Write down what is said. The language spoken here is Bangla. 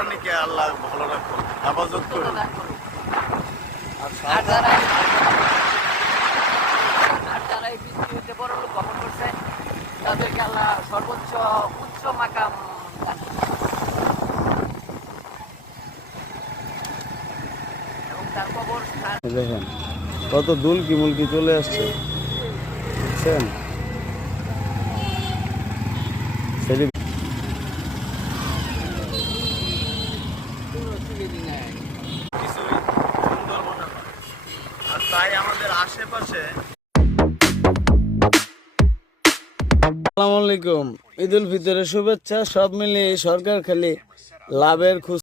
প্রাণীকে আল্লাহ ভালো রাখুন, হেফাজত করুন। আর যারা এই পৃথিবীতে বড় লোক গঠন করছে তাদেরকে আল্লাহ সর্বোচ্চ উচ্চ মাকাম দান করুন। এবং তার কবর স্থান দেখেন কত দুলকি মুলকি চলে আসছে, বুঝছেন? সেটি কিছুই সুন্দর মনে হয়। আর তাই আমাদের আশেপাশে আসসালামু আলাইকুম, ঈদ উল ফিতরের শুভেচ্ছা। সব মিলিয়ে সরকার খালি লাভের খোঁজ